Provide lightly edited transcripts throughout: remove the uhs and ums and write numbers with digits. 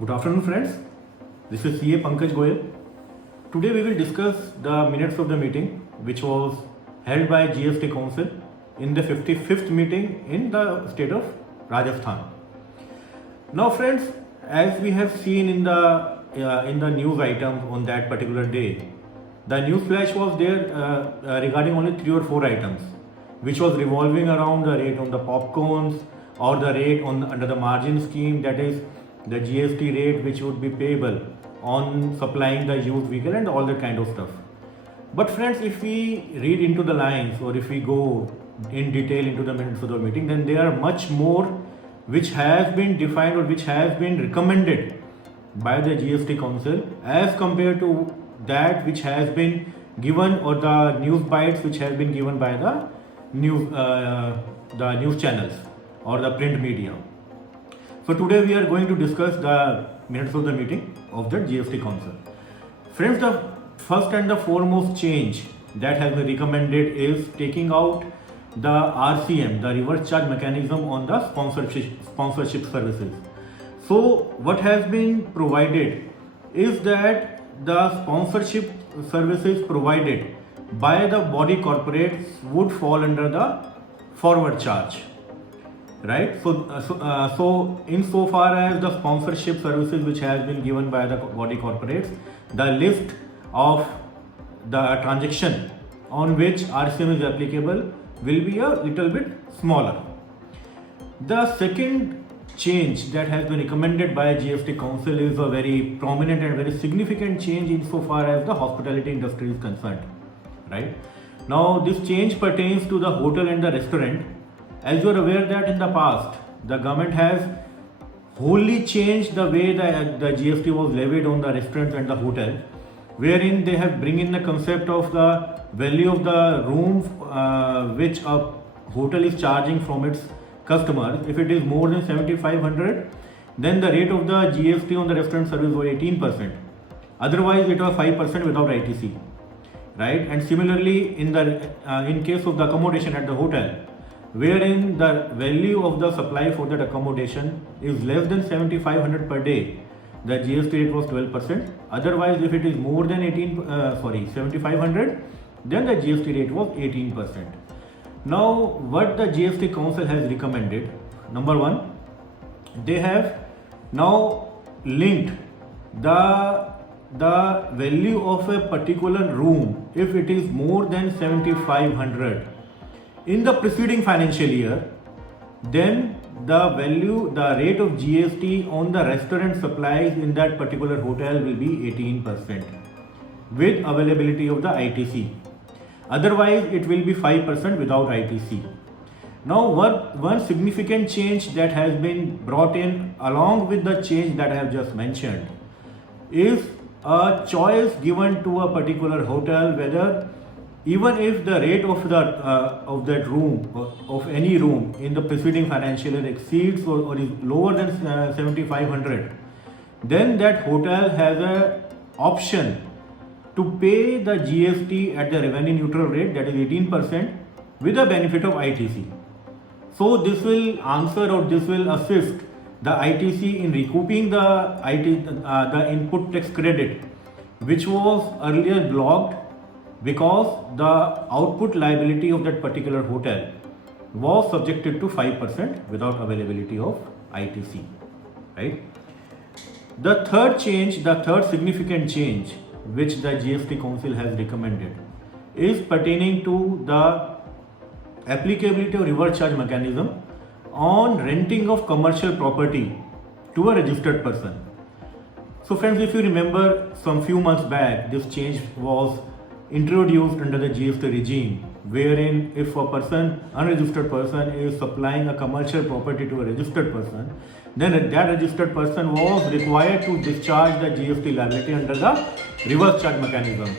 Good afternoon, friends. This is CA Pankaj Goel. Today we will discuss the minutes of the meeting which was held by GST Council in the 55th meeting in the state of Rajasthan. Now, friends, as we have seen in the news items on that particular day, the news flash was there regarding only 3 or 4 items, which was revolving around the rate on the popcorns or the rate on under the margin scheme, that is the GST rate which would be payable on supplying the used vehicle and all that kind of stuff. But friends, if we read into the lines or if we go in detail into the minutes of the meeting, then there are much more which has been defined or which has been recommended by the GST Council as compared to that which has been given, or the news bites which has been given by the news channels or the print media. So today we are going to discuss the minutes of the meeting of the GST Council. Friends, the first and the foremost change that has been recommended is taking out the RCM, the reverse charge mechanism on the sponsorship services. So what has been provided is that the sponsorship services provided by the body corporates would fall under the forward charge. Right. So insofar as the sponsorship services which has been given by the body corporates, the list of the transaction on which RCM is applicable will be a little bit smaller. The second change that has been recommended by GST Council is a very prominent and very significant change insofar as the hospitality industry is concerned. Right. Now this change pertains to the hotel and the restaurant. As you are aware that in the past, the government has wholly changed the way the GST was levied on the restaurants and the hotel, wherein they have bring in the concept of the value of the room which a hotel is charging from its customers. If it is more than 7,500, then the rate of the GST on the restaurant service was 18%. Otherwise, it was 5% without ITC, right? And similarly, in case of the accommodation at the hotel, wherein the value of the supply for that accommodation is less than 7,500 per day, the GST rate was 12%. Otherwise, if it is more than 7,500, then the GST rate was 18%. Now, what the GST Council has recommended, number one, they have now linked the value of a particular room, if it is more than 7,500 in the preceding financial year, then the rate of GST on the restaurant supplies in that particular hotel will be 18% with availability of the ITC. Otherwise, it will be 5% without ITC. Now, one significant change that has been brought in along with the change that I have just mentioned is a choice given to a particular hotel whether, even if the rate of that room or of any room in the preceding financial year exceeds or is lower than 7,500, then that hotel has an option to pay the GST at the revenue neutral rate, that is 18%, with the benefit of ITC. So this will answer, or this will assist the ITC in recouping the input tax credit, which was earlier blocked because the output liability of that particular hotel was subjected to 5% without availability of ITC, right? The third significant change which the GST Council has recommended is pertaining to the applicability of reverse charge mechanism on renting of commercial property to a registered person. So friends, if you remember, some few months back, this change was introduced under the GST regime, wherein if a unregistered person is supplying a commercial property to a registered person, then that registered person was required to discharge the GST liability under the reverse charge mechanism.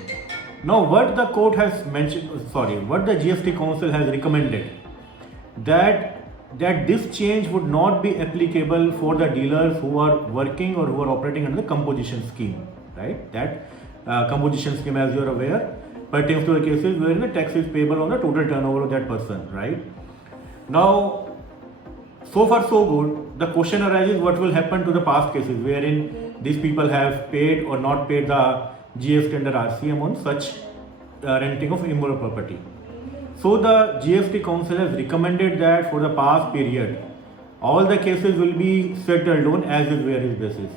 Now, what the GST Council has recommended, that this change would not be applicable for the dealers who are working or who are operating under the composition scheme, right? That composition scheme, as you are aware, pertains to the cases wherein the tax is payable on the total turnover of that person, right? Now, So far so good. The question arises, what will happen to the past cases wherein these people have paid or not paid the GST under RCM on such renting of immoral property. So the GST Council has recommended that for the past period, all the cases will be settled on as is where is basis.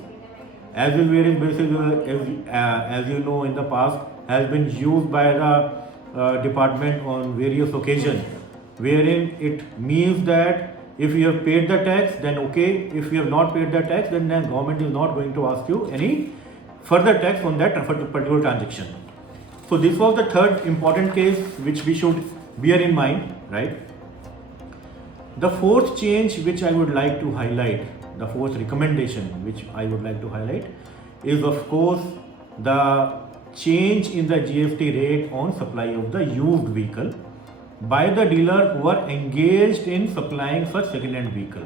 As is where is basis, as you know, in the past has been used by the department on various occasions, wherein it means that if you have paid the tax, then okay. If you have not paid the tax, then the government is not going to ask you any further tax on that particular transaction. So this was the third important case which we should bear in mind, right? The fourth change which I would like to highlight, the fourth recommendation which I would like to highlight is of course the change in the GST rate on supply of the used vehicle by the dealer who are engaged in supplying such second-hand vehicle.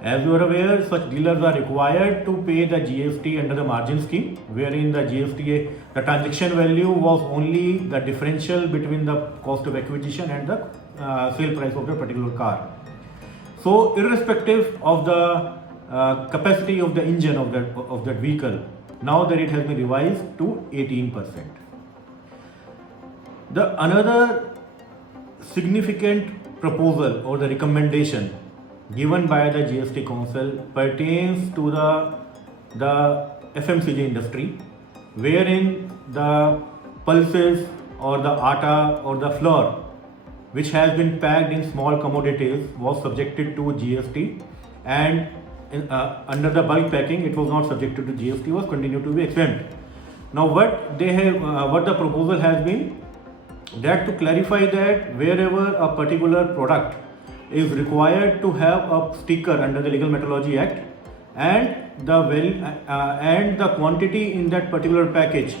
As you are aware, such dealers are required to pay the GST under the margin scheme, wherein the GST, the transaction value was only the differential between the cost of acquisition and the sale price of the particular car. So, irrespective of the capacity of the engine of that vehicle, now that it has been revised to 18%. The another significant proposal or the recommendation given by the GST Council pertains to the FMCG industry, wherein the pulses or the atta or the flour which has been packed in small commodities was subjected to GST, and under the bulk packing it was not subjected to GST, was continued to be exempt. Now what the proposal has been, that to clarify that wherever a particular product is required to have a sticker under the Legal Metrology Act and the quantity in that particular package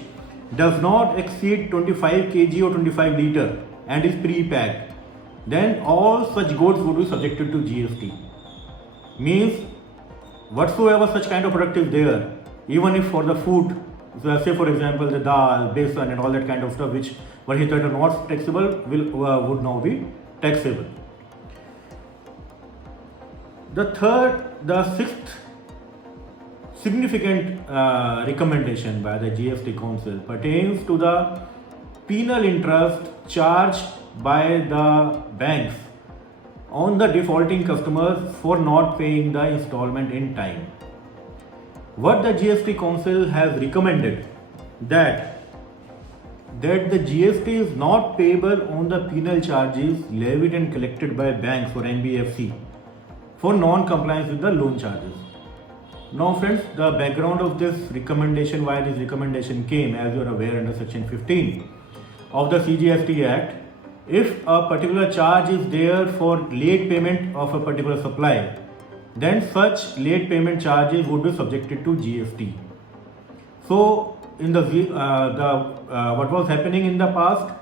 does not exceed 25 kg or 25 liter and is pre-packed, then all such goods would be subjected to GST. Means whatsoever such kind of product is there, even if for the food, so say for example the dal, besan and all that kind of stuff which were hitherto not taxable would now be taxable. The sixth significant recommendation by the GST Council pertains to the penal interest charged by the banks on the defaulting customers for not paying the installment in time. What the GST Council has recommended that the GST is not payable on the penal charges levied and collected by banks or NBFC for non-compliance with the loan charges. Now friends, the background of this recommendation, why this recommendation came, as you are aware, under section 15 of the CGST Act, if a particular charge is there for late payment of a particular supply, then such late payment charges would be subjected to GST. So in what was happening in the past,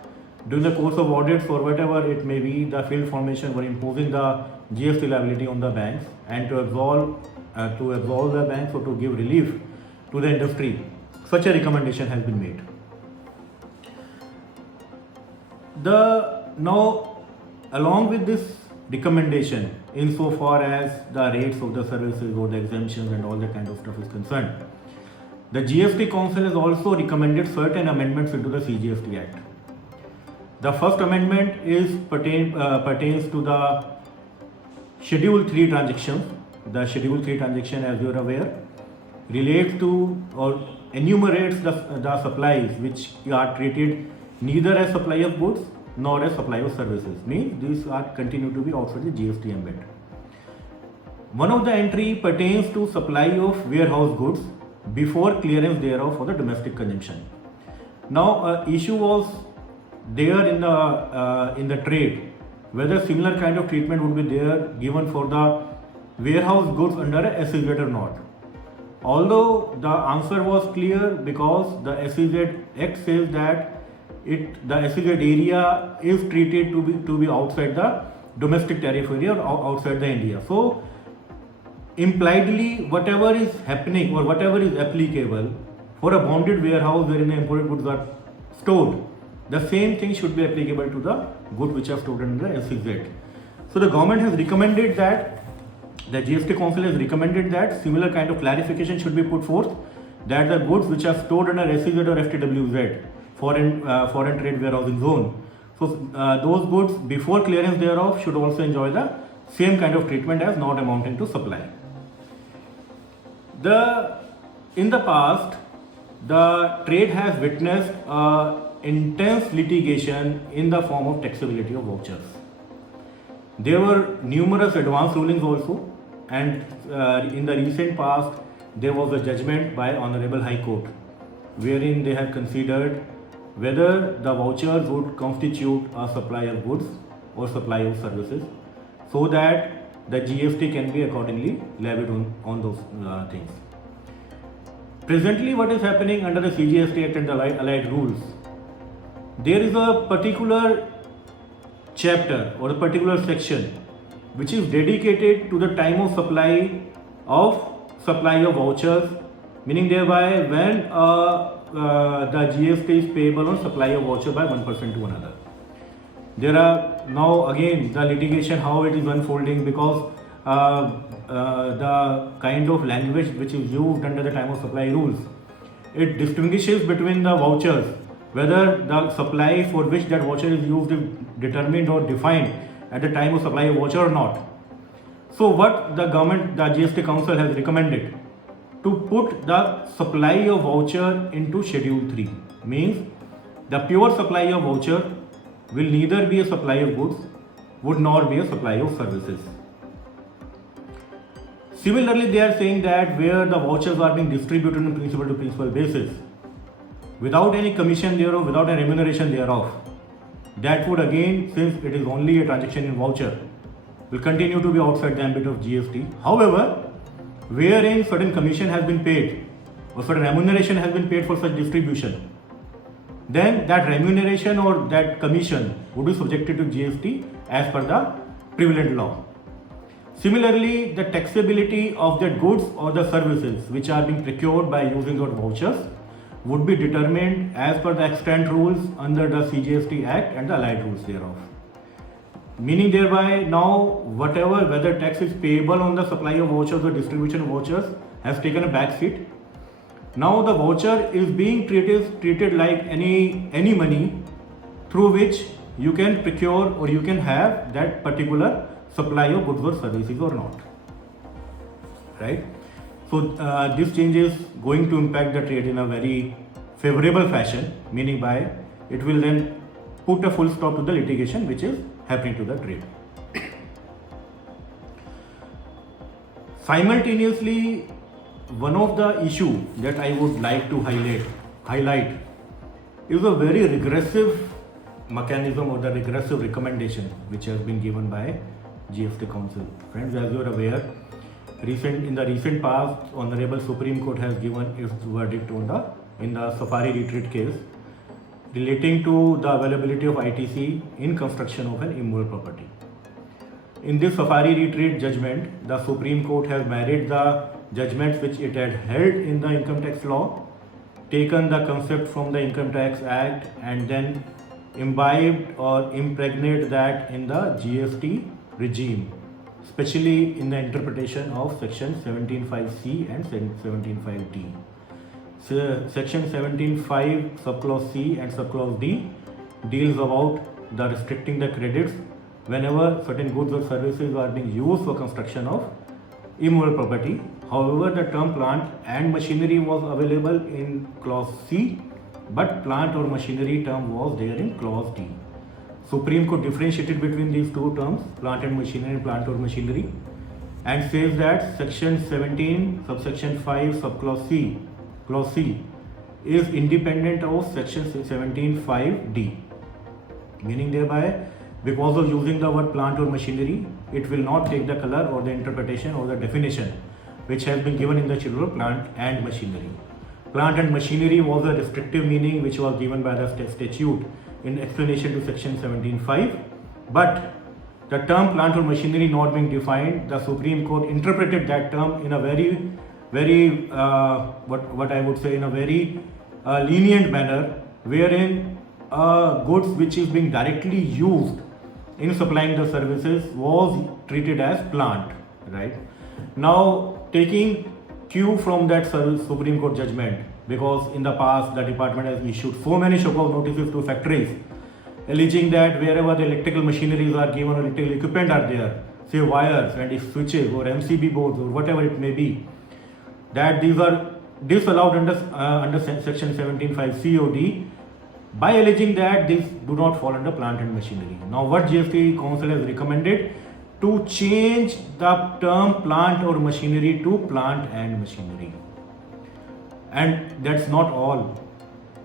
during the course of audits or whatever it may be, the field formation were imposing the GST liability on the banks, and to absolve the banks or to give relief to the industry, such a recommendation has been made. Now, along with this recommendation, insofar as the rates of the services or the exemptions and all that kind of stuff is concerned, the GST Council has also recommended certain amendments into the CGST Act. The first amendment pertains to the Schedule 3 transactions. The Schedule 3 transaction, as you are aware, relates to or enumerates the supplies which are treated neither as supply of goods nor as supply of services. Means these are continue to be outside the GST ambit. One of the entry pertains to supply of warehouse goods before clearance thereof for the domestic consumption. Now, issue was there in the trade whether similar kind of treatment would be there given for the warehouse goods under a SEZ or not. Although the answer was clear, because the SEZ Act says that the SEZ area is treated to be outside the domestic tariff area or outside the India. So impliedly, whatever is happening or whatever is applicable for a bounded warehouse wherein the imported goods are stored, the same thing should be applicable to the goods which are stored under the SEZ. So the government has recommended that the GST Council has recommended that similar kind of clarification should be put forth, that the goods which are stored under SEZ or FTWZ, foreign trade warehousing zone, so those goods before clearance thereof should also enjoy the same kind of treatment as not amounting to supply. In the past, the trade has witnessed intense litigation in the form of taxability of vouchers. There were numerous advance rulings also, and in the recent past there was a judgment by Honorable High Court wherein they have considered whether the vouchers would constitute a supply of goods or supply of services, so that the GST can be accordingly levied on those things. Presently, what is happening under the CGST Act and the allied rules, there is a particular chapter or a particular section which is dedicated to the time of supply of vouchers, meaning thereby when the GST is payable on supply of voucher by one person to another. There are now again the litigation how it is unfolding, because the kind of language which is used under the time of supply rules, it distinguishes between the vouchers, whether the supply for which that voucher is used is determined or defined at the time of supply of voucher or not. So what the government, the GST Council has recommended to put the supply of voucher into Schedule 3, means the pure supply of voucher will neither be a supply of goods, would nor be a supply of services. Similarly, they are saying that where the vouchers are being distributed on principal to principal basis, without any commission thereof, without a remuneration thereof, that would again, since it is only a transaction in voucher, will continue to be outside the ambit of GST. However, wherein certain commission has been paid or certain remuneration has been paid for such distribution, then that remuneration or that commission would be subjected to GST as per the prevalent law. Similarly, the taxability of the goods or the services which are being procured by using those vouchers would be determined as per the extant rules under the CGST Act and the allied rules thereof. Meaning thereby now whether tax is payable on the supply of vouchers or distribution of vouchers has taken a back seat. Now the voucher is being treated like any money through which you can procure or you can have that particular supply of goods or services or not. Right? So this change is going to impact the trade in a very favorable fashion, meaning by it will then put a full stop to the litigation which is happening to the trade. Simultaneously, one of the issue that I would like to highlight is a very regressive mechanism or the regressive recommendation which has been given by GST Council. Friends, as you are aware, in the recent past, Honorable Supreme Court has given its verdict in the Safari Retreat case relating to the availability of ITC in construction of an immovable property. In this Safari Retreat judgment, the Supreme Court has married the judgments which it had held in the income tax law, taken the concept from the Income Tax Act and then imbibed or impregnated that in the GST regime, especially in the interpretation of section 17.5C and 17.5D. So, section 17.5 subclause C and subclause D deals about the restricting the credits whenever certain goods or services are being used for construction of immovable property. However, the term plant and machinery was available in clause C, but plant or machinery term was there in clause D. Supreme Court differentiated between these two terms, plant and machinery, plant or machinery, and says that section 17 subsection 5 subclause C, clause C, is independent of section 17.5D, meaning thereby because of using the word plant or machinery, it will not take the color or the interpretation or the definition which has been given in the schedule of plant and machinery. Plant and machinery was a restrictive meaning which was given by the statute in explanation to section 17.5, but the term plant or machinery not being defined, the Supreme Court interpreted that term in a very what I would say in a very lenient manner, wherein goods which is being directly used in supplying the services was treated as plant, right? Now, taking cue from that Supreme Court judgment, because in the past the department has issued so many show cause notices to factories, alleging that wherever the electrical machineries are given or electrical equipment are there, say wires and switches or MCB boards or whatever it may be, that these are disallowed under section 17(5) COD, by alleging that these do not fall under plant and machinery. Now, what GST Council has recommended to change the term plant or machinery to plant and machinery. And that's not all.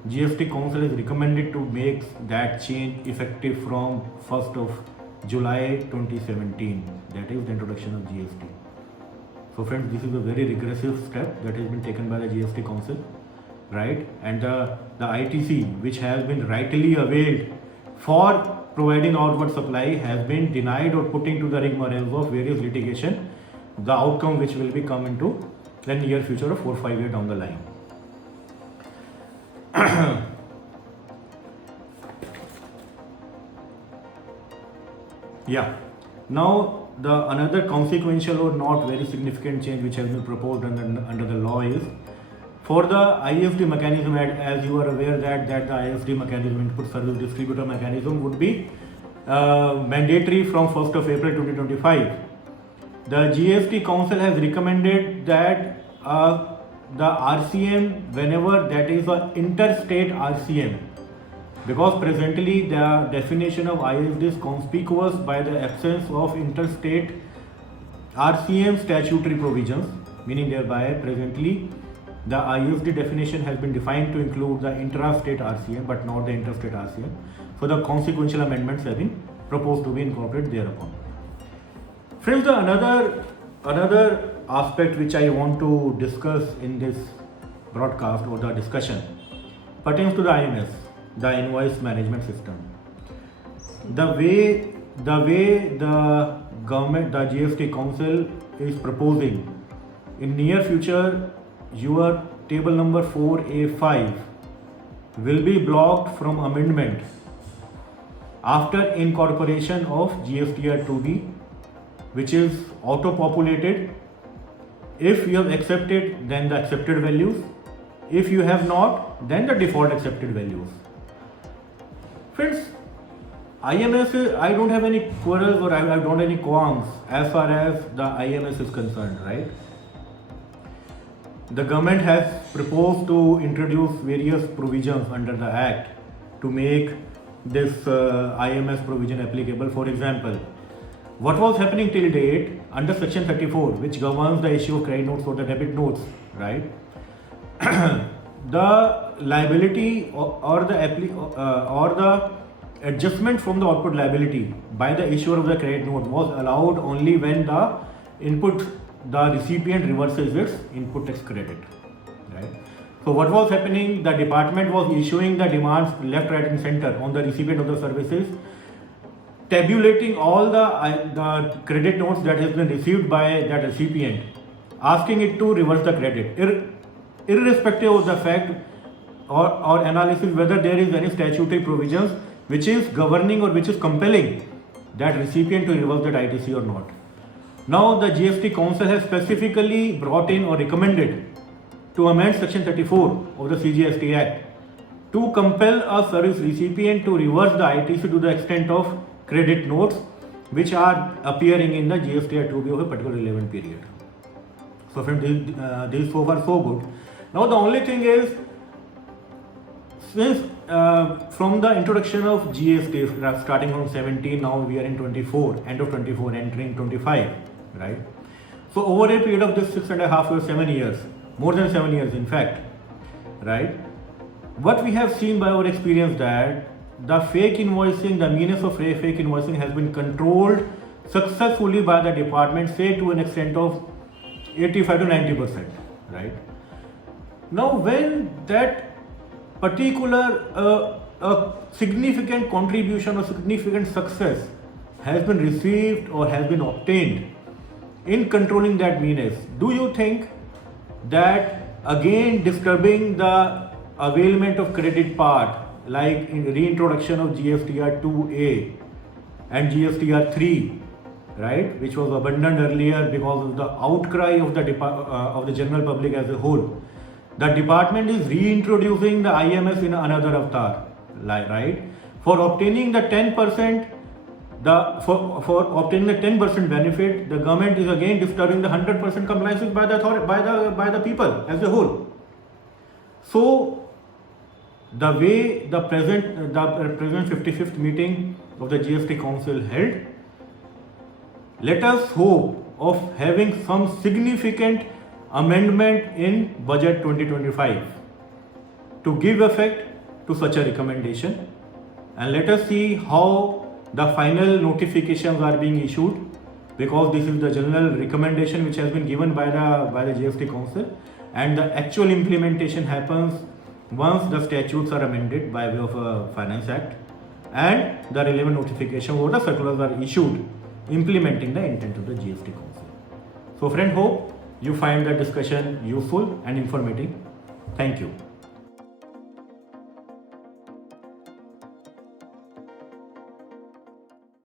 GST Council is recommended to make that change effective from 1st of July 2017. That is the introduction of GST. So friends, this is a very regressive step that has been taken by the GST Council, right? And the ITC, which has been rightly availed for providing outward supply, has been denied or put into the rigmarole of various litigation, the outcome which will be come into the near future of 4-5 years down the line. Yeah. Now, the another consequential or not very significant change which has been proposed under the law is for the ISD mechanism, as you are aware that the ISD mechanism, input service distributor mechanism, would be mandatory from 1st of April 2025. The GST Council has recommended that the RCM, whenever that is an interstate RCM, because presently the definition of ISD is conspicuous by the absence of interstate RCM statutory provisions, meaning thereby presently the ISD definition has been defined to include the intrastate RCM but not the interstate RCM. So the consequential amendments have been proposed to be incorporated thereupon. Friends, another aspect which I want to discuss in this broadcast or the discussion pertains to the IMS, the invoice management system. The way the government, the GST Council is proposing, in near future your table number 4A5 will be blocked from amendment after incorporation of GSTR 2B, which is auto-populated. If you have accepted, then the accepted values. If you have not, then the default accepted values. Friends, IMS, I don't have any quarrels or I don't have any qualms as far as the IMS is concerned, right? The government has proposed to introduce various provisions under the Act to make this IMS provision applicable. For example, what was happening till date under section 34, which governs the issue of credit notes or the debit notes, right? The liability or the adjustment from the output liability by the issuer of the credit note was allowed only when the recipient reverses its input tax credit, right? So what was happening? The department was issuing the demands left, right, and center on the recipient of the services, tabulating all the credit notes that has been received by that recipient, asking it to reverse the credit, irrespective of the fact or analysis whether there is any statutory provisions which is governing or which is compelling that recipient to reverse that ITC or not. Now the GST Council has specifically brought in or recommended to amend section 34 of the CGST Act to compel a service recipient to reverse the ITC to the extent of credit notes which are appearing in the GST 2B of a particular relevant period. So friends, these so far so good. Now the only thing is, since from the introduction of GST starting from 17, now we are in 24, end of 24, entering 25, right? So over a period of this 6.5 years, 7 years, more than 7 years in fact, right? What we have seen by our experience that the fake invoicing, the meanness of fake invoicing has been controlled successfully by the department, say to an extent of 85 to 90%, right? Now when that particular a significant contribution or significant success has been received or has been obtained in controlling that meanness, do you think that again disturbing the availment of credit part, like in reintroduction of GSTR 2A and GSTR 3, right, which was abandoned earlier because of the outcry of the general public as a whole. The department is reintroducing the IMS in another avatar, right? For obtaining the 10%, for obtaining the 10% benefit, the government is again disturbing the 100% compliance by the people as a whole. So the way the present 55th meeting of the GST Council held, let us hope of having some significant amendment in budget 2025 to give effect to such a recommendation, and let us see how the final notifications are being issued, because this is the general recommendation which has been given by the GST Council, and the actual implementation happens once the statutes are amended by way of a Finance Act and the relevant notification or the circulars are issued implementing the intent of the GST Council. So friend, hope you find the discussion useful and informative. Thank you.